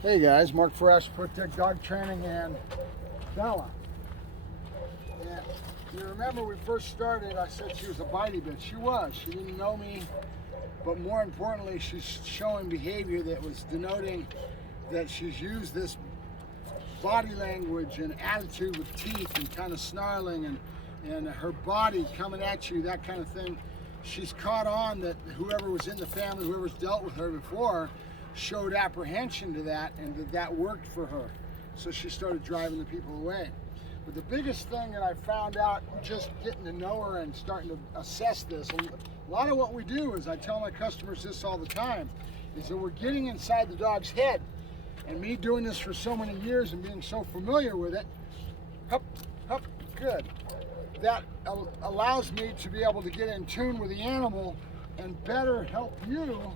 Hey guys, Mark Ferrasci, Protect Dog Training and Bella. And you remember we first started, I said she was a bitey bitch. She was. She didn't know me, but more importantly, she's showing behavior that was denoting that she's used this body language and attitude with teeth and kind of snarling and her body coming at you, that kind of thing. She's caught on that whoever was in the family, whoever's dealt with her before, showed apprehension to that, and that worked for her. So she started driving the people away. But the biggest thing that I found out just getting to know her and starting to assess this, a lot of what we do is, I tell my customers this all the time, is that we're getting inside the dog's head. And me doing this for so many years and being so familiar with it, hup, hup, good. That allows me to be able to get in tune with the animal and better help you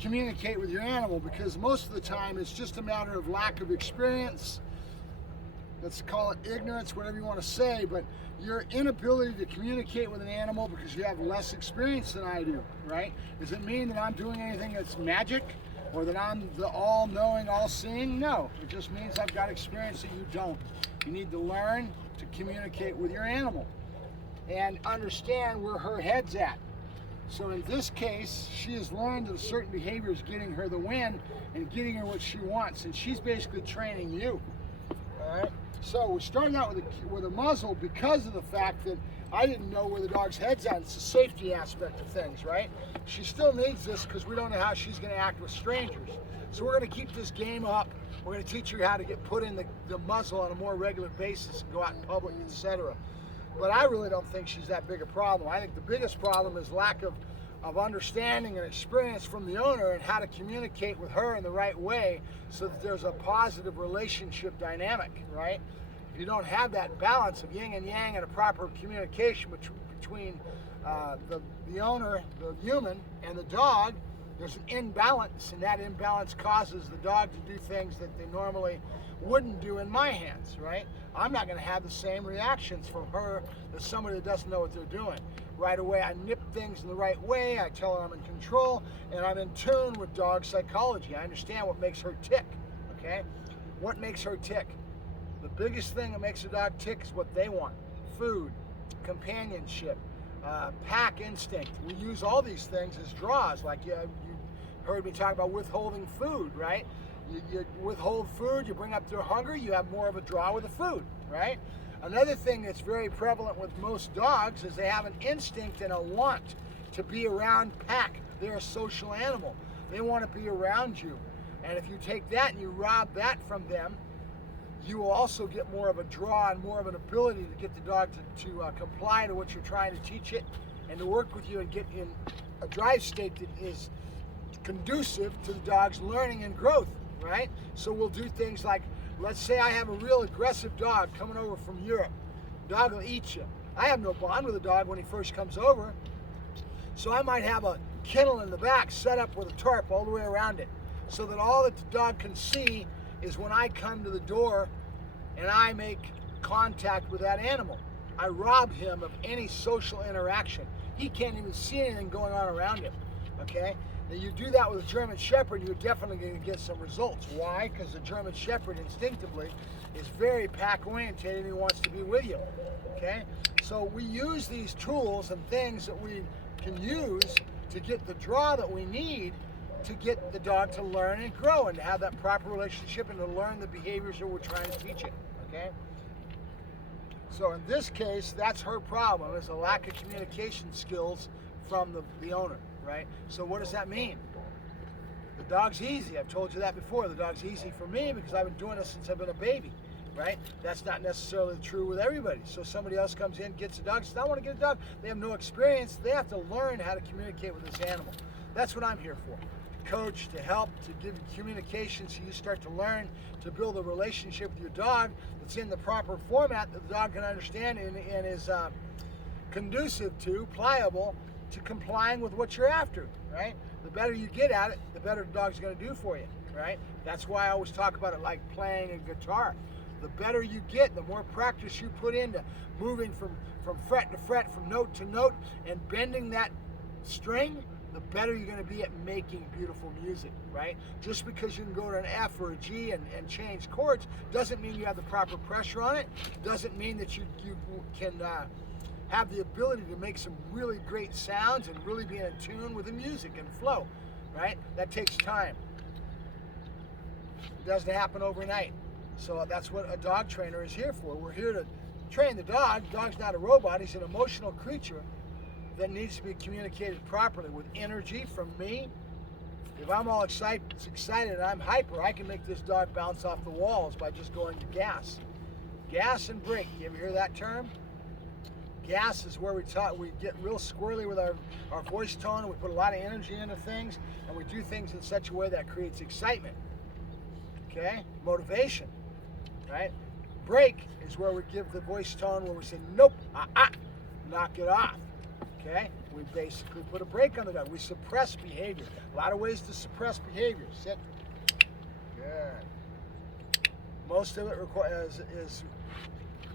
communicate with your animal, because most of the time it's just a matter of lack of experience. Let's call it ignorance, whatever you want to say, but your inability to communicate with an animal because you have less experience than I do, right? Does it mean that I'm doing anything that's magic or that I'm the all-knowing, all-seeing? No, it just means I've got experience that you don't. You need to learn to communicate with your animal and understand where her head's at. So in this case, she has learned that a certain behavior is getting her the win and getting her what she wants, and she's basically training you. All right. So we started out with a muzzle because of the fact that I didn't know where the dog's head's at. It's the safety aspect of things, right? She still needs this because we don't know how she's going to act with strangers. So we're going to keep this game up. We're going to teach her how to get put in the muzzle on a more regular basis and go out in public, etc. But I really don't think she's that big a problem. I think the biggest problem is lack of understanding and experience from the owner and how to communicate with her in the right way so that there's a positive relationship dynamic, right? If you don't have that balance of yin and yang and a proper communication between the owner, the human, and the dog, there's an imbalance, and that imbalance causes the dog to do things that they normally wouldn't do in my hands, right? I'm not going to have the same reactions from her as somebody that doesn't know what they're doing. Right away, I nip things in the right way, I tell her I'm in control, and I'm in tune with dog psychology. I understand what makes her tick, okay? What makes her tick? The biggest thing that makes a dog tick is what they want. Food, companionship, pack instinct. We use all these things as draws, like you heard me talk about withholding food, right? You withhold food, you bring up their hunger, you have more of a draw with the food, right? Another thing that's very prevalent with most dogs is they have an instinct and a want to be around pack. They're a social animal. They want to be around you. And if you take that and you rob that from them, you will also get more of a draw and more of an ability to get the dog to comply to what you're trying to teach it and to work with you and get in a drive state that is conducive to the dog's learning and growth, right? So we'll do things like, let's say I have a real aggressive dog coming over from Europe. The dog will eat you. I have no bond with the dog when he first comes over, so I might have a kennel in the back set up with a tarp all the way around it so that all that the dog can see is when I come to the door and I make contact with that animal. I rob him of any social interaction. He can't even see anything going on around him, okay? Now you do that with a German Shepherd, you're definitely going to get some results. Why? Because the German Shepherd instinctively is very pack oriented and he wants to be with you, okay? So we use these tools and things that we can use to get the draw that we need to get the dog to learn and grow and to have that proper relationship and to learn the behaviors that we're trying to teach it, okay? So in this case, that's her problem, is a lack of communication skills from the owner, right? So what does that mean? The dog's easy. I've told you that before. The dog's easy for me because I've been doing this since I've been a baby, right? That's not necessarily true with everybody. So somebody else comes in, gets a dog, says, I want to get a dog. They have no experience. They have to learn how to communicate with this animal. That's what I'm here for. To coach, to help, to give you communication so you start to learn to build a relationship with your dog that's in the proper format that the dog can understand and is conducive to, pliable, to complying with what you're after, right? The better you get at it, the better the dog's going to do for you, right? That's why I always talk about it like playing a guitar. The better you get, the more practice you put into moving from fret to fret, from note to note, and bending that string, the better you're going to be at making beautiful music, right? Just because you can go to an F or a G and change chords doesn't mean you have the proper pressure on it. Doesn't mean that you can have the ability to make some really great sounds and really be in tune with the music and flow, right? That takes time. It doesn't happen overnight. So that's what a dog trainer is here for. We're here to train the dog. The dog's not a robot. He's an emotional creature that needs to be communicated properly with energy from me. If I'm all excited and I'm hyper, I can make this dog bounce off the walls by just going to gas. Gas and brake. You ever hear that term? Gas is where we get real squirrely with our voice tone, and we put a lot of energy into things, and we do things in such a way that creates excitement. Okay? Motivation. Right? Brake is where we give the voice tone where we say, nope, knock it off. Okay? We basically put a brake on the dog. We suppress behavior. A lot of ways to suppress behavior. Sit. Good. Most of it is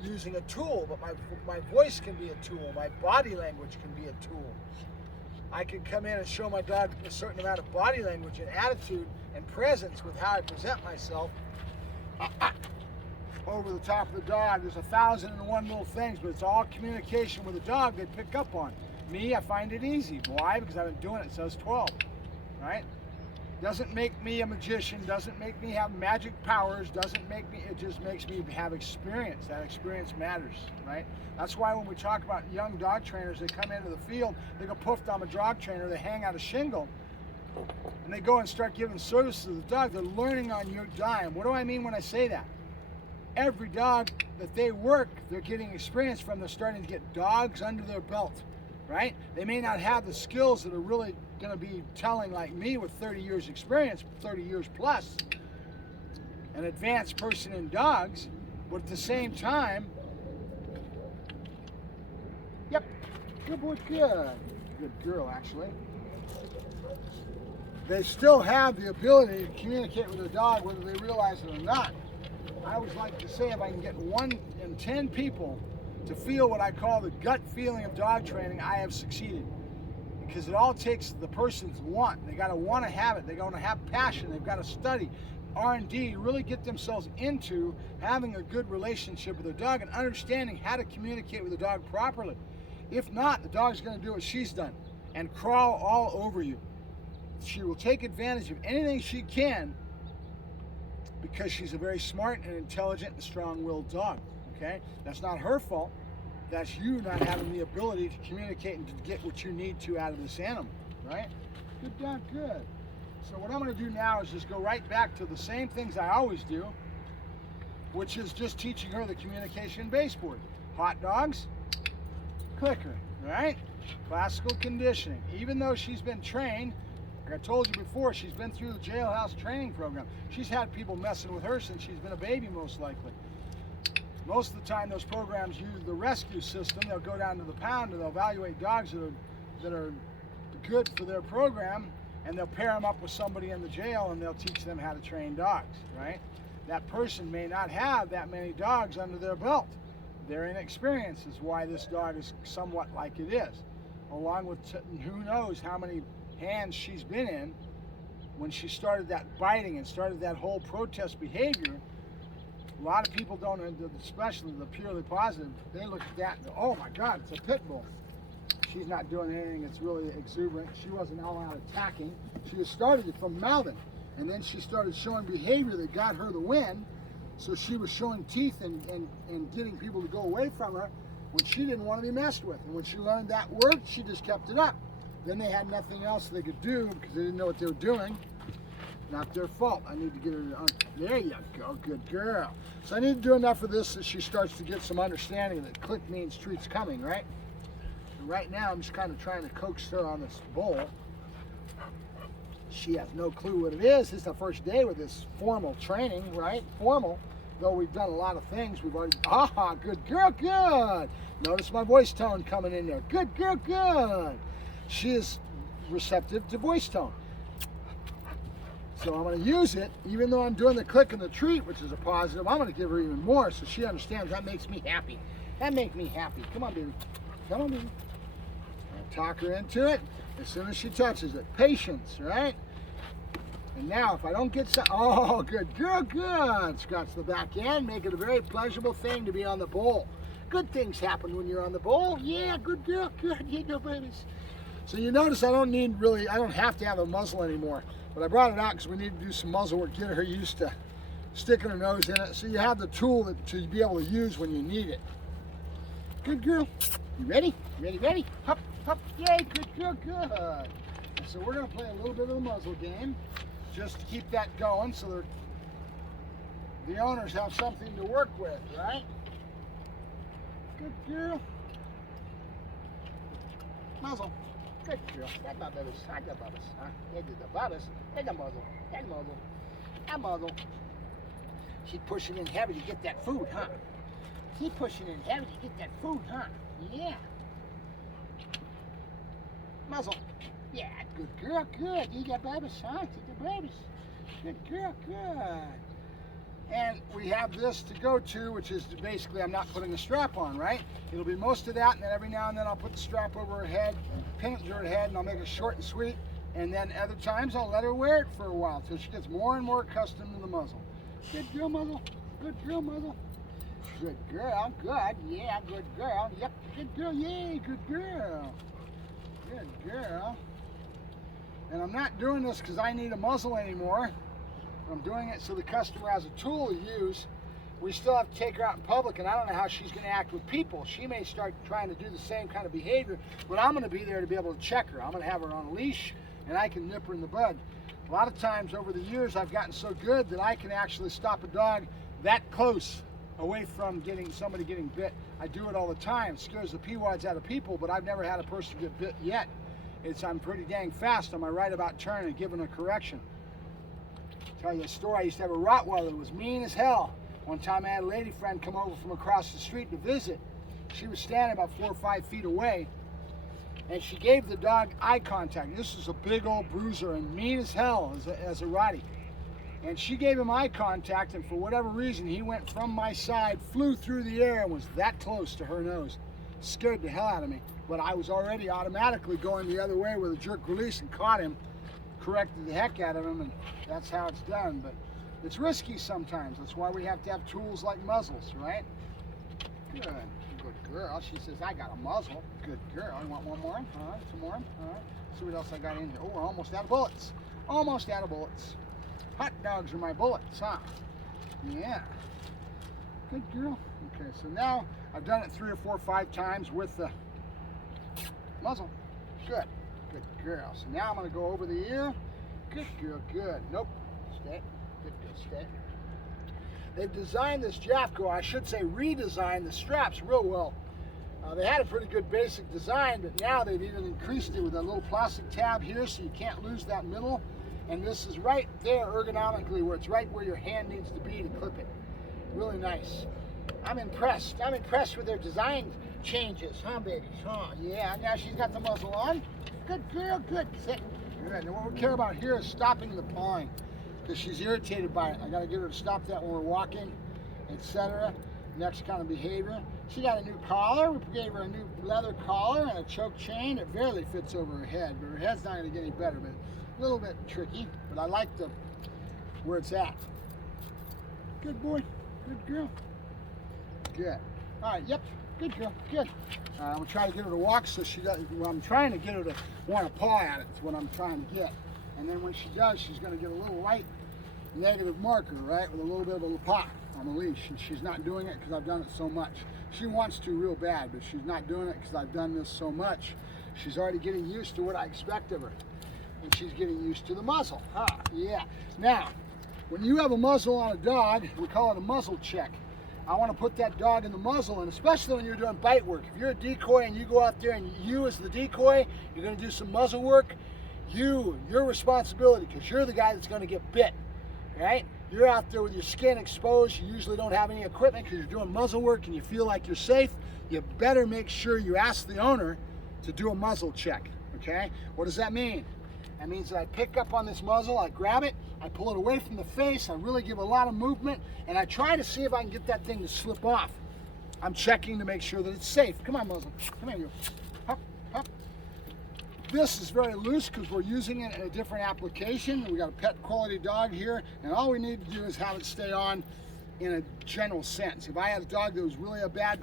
using a tool, but my voice can be a tool. My body language can be a tool. I can come in and show my dog a certain amount of body language and attitude and presence with how I present myself. Over the top of the dog. There's 1,001 little things, but it's all communication with the dog they pick up on. Me, I find it easy. Why? Because I've been doing it since I was 12, right? Doesn't make me a magician, doesn't make me have magic powers, it just makes me have experience. That experience matters, right? That's why when we talk about young dog trainers, they come into the field, they go poof, I'm a dog trainer, they hang out a shingle, and they go and start giving service to the dog. They're learning on your dime. What do I mean when I say that? Every dog that they work, they're getting experience from. They're starting to get dogs under their belt, right? They may not have the skills that are really going to be telling like me with 30 years experience, 30 years plus, an advanced person in dogs, but at the same time, yep, good boy, good girl actually. They still have the ability to communicate with their dog whether they realize it or not. I always like to say if I can get 1 in 10 people to feel what I call the gut feeling of dog training, I have succeeded. Because it all takes the person's want. They got to want to have it. They're going to have passion. They've got to study R&D, really get themselves into having a good relationship with their dog and understanding how to communicate with the dog properly. If not, the dog's going to do what she's done and crawl all over you. She will take advantage of anything she can because she's a very smart and intelligent and strong-willed dog. Okay? That's not her fault. That's you not having the ability to communicate and to get what you need to out of this animal, right? Good dog, good. So what I'm going to do now is just go right back to the same things I always do, which is just teaching her the communication baseboard. Hot dogs, clicker, right? Classical conditioning. Even though she's been trained, like I told you before, she's been through the jailhouse training program. She's had people messing with her since she's been a baby, most likely. Most of the time, those programs use the rescue system. They'll go down to the pound and they'll evaluate dogs that are good for their program, and they'll pair them up with somebody in the jail and they'll teach them how to train dogs, right? That person may not have that many dogs under their belt. Their inexperience is why this dog is somewhat like it is. Along with who knows how many hands she's been in when she started that biting and started that whole protest behavior. A lot of people don't, especially the purely positive, they look at that and go, oh my God, it's a pit bull. She's not doing anything that's really exuberant. She wasn't all out attacking. She just started it from mouthing. And then she started showing behavior that got her the win. So she was showing teeth and getting people to go away from her when she didn't want to be messed with. And when she learned that worked, she just kept it up. Then they had nothing else they could do because they didn't know what they were doing. Not their fault. I need to get her on. There you go, good girl. So I need to do enough of this that she starts to get some understanding that click means treat's coming, right? And right now I'm just kind of trying to coax her on this bowl. She has no clue what it is. This is the first day with this formal training, right? Formal. Though we've done a lot of things. We've already, good girl, good. Notice my voice tone coming in there. Good girl, good. She is receptive to voice tone. So I'm going to use it, even though I'm doing the click and the treat, which is a positive. I'm going to give her even more so she understands that makes me happy. That makes me happy. Come on, baby. Come on, baby. I'll talk her into it. as soon as she touches it. Patience, right? And now, if I don't get some, oh, good girl, good. Scratch the back end, make it a very pleasurable thing to be on the bowl. Good things happen when you're on the bowl. Yeah, good girl, good. You go, babies. So you notice I don't have to have a muzzle anymore. But I brought it out because we need to do some muzzle work, get her used to sticking her nose in it. So you have the tool to be able to use when you need it. Good girl. You ready? Ready, ready? Hop, hop. Yay, good girl, good. And so we're going to play a little bit of the muzzle game, just to keep that going so the owners have something to work with, right? Good girl. Muzzle. Good girl. That's my babies. I got babies. Huh? They did the babies. They got muzzle. That muzzle. That muzzle. She's pushing in heavy to get that food, huh? She's pushing in heavy to get that food, huh? Yeah. Muzzle. Yeah, good girl, good. You got babies, huh? You got babies. Good girl, good. And we have this to go to, which is basically I'm not putting a strap on, right? It'll be most of that, and then every now and then I'll put the strap over her head, pin it to her head, and I'll make it short and sweet. And then other times I'll let her wear it for a while until she gets more and more accustomed to the muzzle. Good girl, muzzle. Good girl, muzzle. Good girl, good. Yeah, good girl. Yep, good girl. Yay, good girl. Good girl. And I'm not doing this because I need a muzzle anymore. I'm doing it so the customer has a tool to use. We still have to take her out in public, and I don't know how she's going to act with people. She may start trying to do the same kind of behavior, but I'm going to be there to be able to check her. I'm going to have her on a leash, and I can nip her in the bud. A lot of times over the years, I've gotten so good that I can actually stop a dog that close away from somebody getting bit. I do it all the time. It scares the peawads out of people, but I've never had a person get bit yet. I'm pretty dang fast on my right about turn and giving a correction. Tell you a story. I used to have a Rottweiler that was mean as hell. One time I had a lady friend come over from across the street to visit. She was standing about 4 or 5 feet away, and she gave the dog eye contact. This is a big old bruiser and mean as hell as a Rottie. And she gave him eye contact, and for whatever reason, he went from my side, flew through the air, and was that close to her nose. Scared the hell out of me. But I was already automatically going the other way with a jerk release and caught him, corrected the heck out of him, and that's how it's done. But it's risky sometimes. That's why we have to have tools like muzzles, right? Good. Good girl. She says, I got a muzzle. Good girl. You want one more? All right, some more. All right. See what else I got in here. Oh, we're almost out of bullets. Almost out of bullets. Hot dogs are my bullets, huh? Yeah. Good girl. Okay, so now I've done it 3 or 4 or 5 times with the muzzle. Good. Good girl. So now I'm going to go over the ear. Good girl. Good. Nope. Stay. Good girl. Stay. They've designed this Jafco, I should say redesigned the straps real well. They had a pretty good basic design, but now they've even increased it with a little plastic tab here so you can't lose that middle. And this is right there ergonomically where it's right where your hand needs to be to clip it. Really nice. I'm impressed. I'm impressed with their design changes, huh, babies? Huh? Yeah, now she's got the muzzle on. Good girl, good. Sit. Good. And what we care about here is stopping the pawing because she's irritated by it. I got to get her to stop that when we're walking, etc. Next kind of behavior. She got a new collar. We gave her a new leather collar and a choke chain. It barely fits over her head, but her head's not going to get any better. But a little bit tricky, but I like where it's at. Good boy. Good girl. Good. All right, yep. Good girl. Good. I'm going to try to get her to walk so she does. Well, I'm trying to get her to want to paw at it. That's what I'm trying to get. And then when she does, she's going to get a little light negative marker, right, with a little bit of a pop on the leash. And she's not doing it because I've done it so much. She wants to real bad, but she's not doing it because I've done this so much. She's already getting used to what I expect of her. And she's getting used to the muzzle. Huh? Yeah. Now, when you have a muzzle on a dog, we call it a muzzle check. I want to put that dog in the muzzle, and especially when you're doing bite work. If you're a decoy and you go out there and you as the decoy, you're going to do some muzzle work, your responsibility, because you're the guy that's going to get bit, right? You're out there with your skin exposed. You usually don't have any equipment because you're doing muzzle work and you feel like you're safe. You better make sure you ask the owner to do a muzzle check, okay? What does that mean? That means that I pick up on this muzzle, I grab it, I pull it away from the face, I really give a lot of movement, and I try to see if I can get that thing to slip off. I'm checking to make sure that it's safe. Come on, muzzle. Come here, you. Hop, hop. This is very loose because we're using it in a different application. We got a pet quality dog here, and all we need to do is have it stay on in a general sense. If I had a dog that was really a bad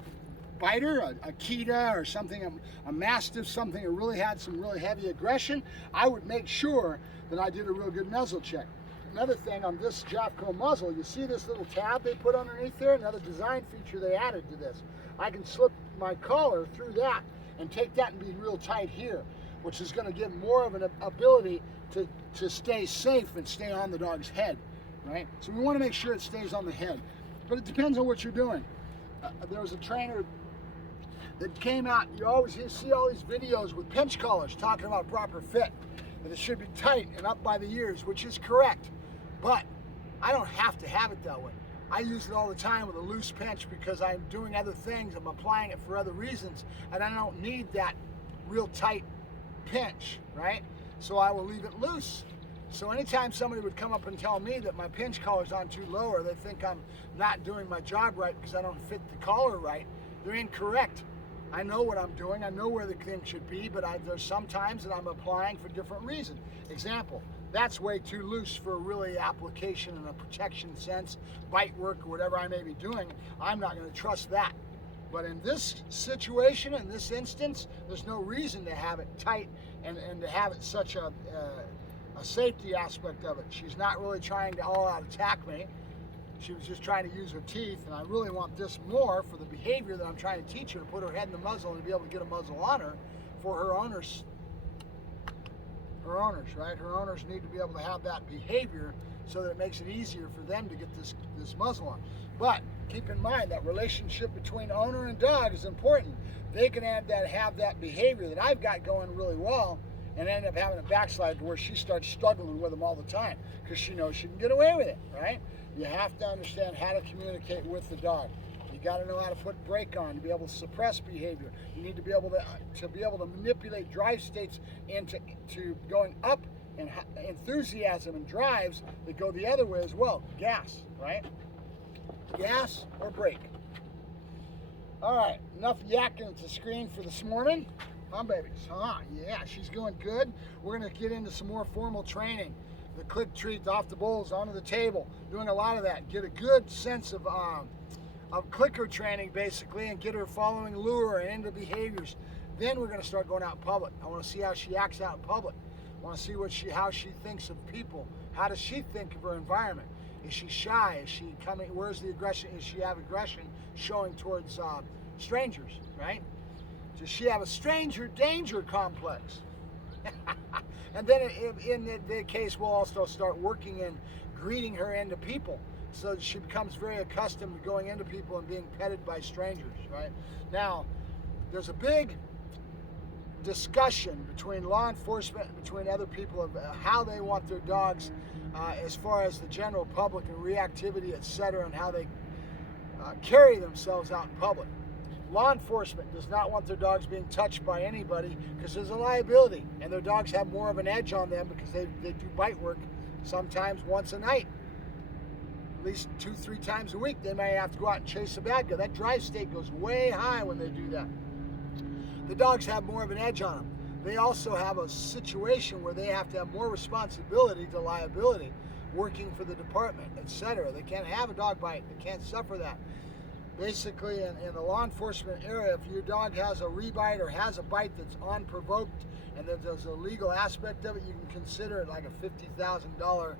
biter, a Akita or something, a Mastiff, something that really had some really heavy aggression, I would make sure that I did a real good muzzle check. Another thing on this Jeffco muzzle, you see this little tab they put underneath there? Another design feature they added to this. I can slip my collar through that and take that and be real tight here, which is going to give more of an ability to stay safe and stay on the dog's head, right? So we want to make sure it stays on the head. But it depends on what you're doing. There was a trainer that came out, you see all these videos with pinch collars talking about proper fit, that it should be tight and up by the ears, which is correct. But I don't have to have it that way. I use it all the time with a loose pinch because I'm doing other things, I'm applying it for other reasons, and I don't need that real tight pinch, right? So I will leave it loose. So anytime somebody would come up and tell me that my pinch collar's on too low, or they think I'm not doing my job right because I don't fit the collar right, they're incorrect. I know what I'm doing, I know where the thing should be, but there's some times that I'm applying for different reasons. Example, that's way too loose for really application in a protection sense, bite work or whatever I may be doing. I'm not going to trust that. But in this situation, in this instance, there's no reason to have it tight and to have it such a safety aspect of it. She's not really trying to all out attack me. She was just trying to use her teeth, and I really want this more for the behavior that I'm trying to teach her, to put her head in the muzzle and to be able to get a muzzle on her for her owners. Her owners, right? Her owners need to be able to have that behavior so that it makes it easier for them to get this muzzle on. But keep in mind that relationship between owner and dog is important. They can have that behavior that I've got going really well, and end up having a backslide to where she starts struggling with them all the time because she knows she can get away with it, right? You have to understand how to communicate with the dog. You got to know how to put brake on to be able to suppress behavior. You need to be able to manipulate drive states into going up, and enthusiasm and drives that go the other way as well. Gas, right? Gas or brake. All right, enough yakking at the screen for this morning. Huh, babies? Huh? Yeah, she's going good. We're going to get into some more formal training. The click treat off the bowls, onto the table, doing a lot of that. Get a good sense of clicker training, basically, and get her following lure and into behaviors. Then we're going to start going out in public. I want to see how she acts out in public. I want to see how she thinks of people. How does she think of her environment? Is she shy? Is she coming? Where's the aggression? Is she have aggression showing towards strangers, right? Does she have a stranger danger complex? And then in the case, we'll also start working in greeting her into people so that she becomes very accustomed to going into people and being petted by strangers, right? Now, there's a big discussion between law enforcement, between other people, of how they want their dogs as far as the general public and reactivity, etc., and how they carry themselves out in public. Law enforcement does not want their dogs being touched by anybody because there's a liability, and their dogs have more of an edge on them because they do bite work sometimes once a night. At least 2-3 times a week they may have to go out and chase a bad guy. That drive state goes way high when they do that. The dogs have more of an edge on them. They also have a situation where they have to have more responsibility to liability, working for the department, etc. They can't have a dog bite. They can't suffer that. Basically, in the law enforcement area, if your dog has a rebite or has a bite that's unprovoked and that there's a legal aspect of it, you can consider it like a $50,000,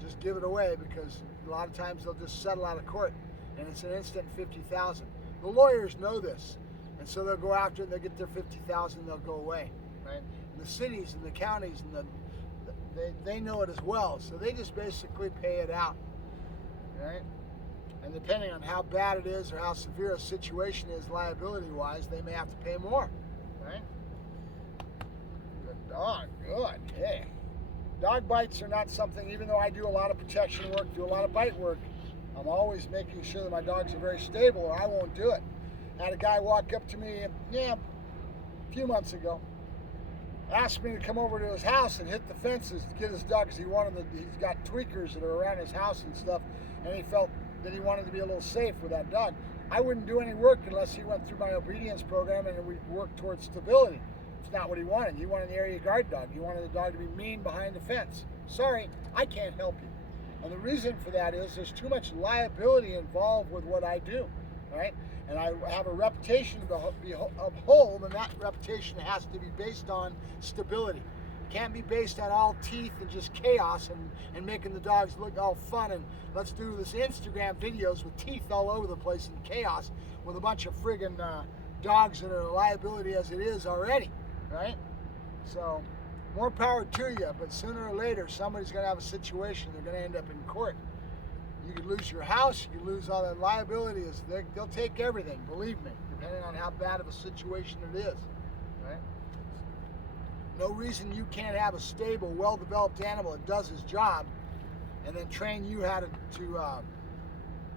just give it away, because a lot of times they'll just settle out of court and it's an instant $50,000. The lawyers know this, and so they'll go after it and they'll get their $50,000 and they'll go away, right? And the cities and the counties and they know it as well, so they just basically pay it out, right? And depending on how bad it is or how severe a situation is liability-wise, they may have to pay more, right? Good dog, good, hey. Dog bites are not something, even though I do a lot of protection work, do a lot of bite work, I'm always making sure that my dogs are very stable or I won't do it. I had a guy walk up to me, a few months ago, asked me to come over to his house and hit the fences to get his dog, because he's got tweakers that are around his house and stuff, and he felt that he wanted to be a little safe with that dog. I wouldn't do any work unless he went through my obedience program and we worked towards stability. It's not what he wanted. He wanted an area guard dog. He wanted the dog to be mean behind the fence. Sorry, I can't help you. And the reason for that is there's too much liability involved with what I do, right? And I have a reputation to uphold, and that reputation has to be based on stability. It can't be based on all teeth and just chaos and making the dogs look all fun and let's do this Instagram videos with teeth all over the place and chaos with a bunch of friggin' dogs that are a liability as it is already, right? So more power to you, but sooner or later somebody's going to have a situation. They're going to end up in court. You could lose your house, you could lose all that liability. They'll take everything, believe me, depending on how bad of a situation it is, right? No reason you can't have a stable, well-developed animal that does his job and then train you how to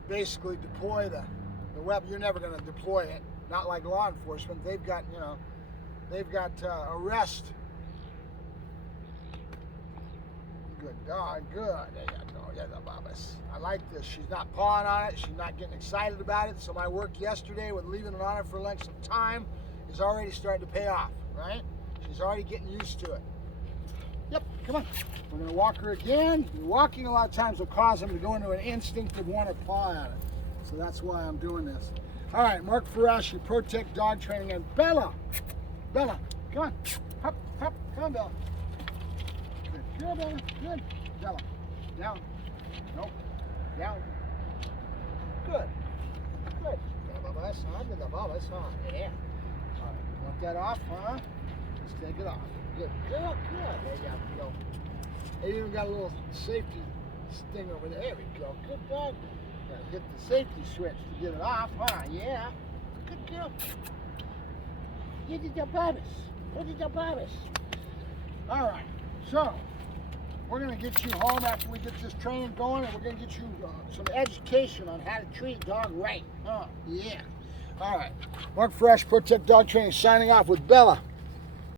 basically deploy the weapon. You're never going to deploy it, not like law enforcement. They've got, arrest. Good dog, good. There you go. Yeah, the Babas. I like this. She's not pawing on it. She's not getting excited about it. So my work yesterday with leaving it on her for lengths of time is already starting to pay off, right? She's already getting used to it. Yep, come on. We're going to walk her again. Walking a lot of times will cause them to go into an instinctive want to paw on it. So that's why I'm doing this. All right, Mark Ferrasci, Protect Dog Training, and Bella. Bella, come on. Hop, hop. Come on, Bella. Good girl, Bella. Good. Bella. Down. Nope. Down. Good. Good. Babas, huh? Yeah. All right. Want that off, huh? Let's take it off. Good girl. Good. There you go. They even got a little safety sting over there. There we go. Good dog. Gotta hit the safety switch to get it off, huh? Yeah. Good girl. Get it, Babas. Put it, Babas. All right. So, we're going to get you home after we get this training going, and we're going to get you some education on how to treat a dog right. Huh? Yeah. All right. Mark Ferrasci, Protect Dog Training, signing off with Bella.